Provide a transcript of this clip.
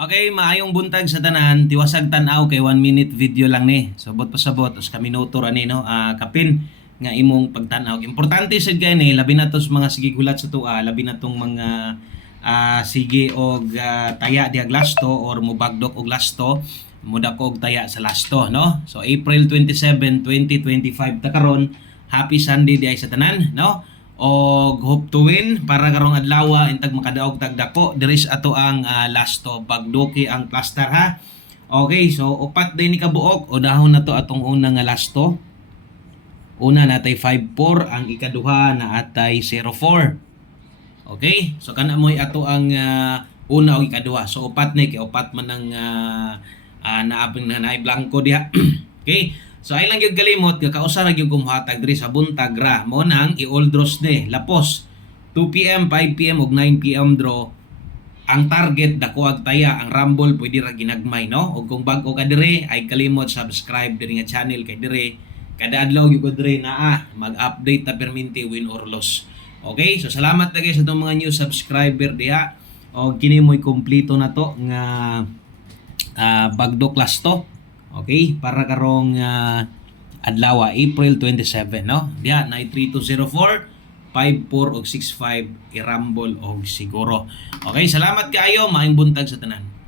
Okay, maayong buntag sa tanan, tiwasag tan-aw kay 1 minute video lang ni. Sabot pa sabot us kami notor ani no, kapin nga imong pagtan-aw. Importante sad kay ni labi na tos mga sige gulat sa tua, labi na tong mga sige og taya diag lasto or mubagdok og lasto, mudako og taya sa lasto no. So April 27, 2025 ta karon, happy Sunday diay sa tanan no. Og hope to win para karong adlaw intag makadaog tagdako there is ato ang lasto pagduki ang plaster ha. Okay, so upat din ni kabuok o dahon na to atong una nga lasto. Una natay 5-4, ang ikaduha na atay 0-4. Okay, so kana moy ato ang una o ikaduha. So upat ni kay upat man ang naabing na naay blanco diha. Okay. So ay lang yung kalimot, kakausar lang yung kumuhatag diri sa buntag ra. Mo nang i-all draws ni, lapos. 2 p.m., 5 p.m. ug 9 p.m. draw. Ang target dako ag taya, ang rumble pwede ra ginagmay no. Ug kung bag-o ka diri, ay kalimot subscribe diri nga channel kay diri. Kada adlaw gyud ko diri naa mag-update ta perminti win or loss. Okay? So salamat na guys sa itong mga new subscriber diha. Og kini mo'y kompleto na to nga bagdo class to. Okay, para karong adlaw April 27 no. Diya na 3204 54 og 65 i-rumble og siguro. Okay, salamat kaayo, maayong buntag sa tanan.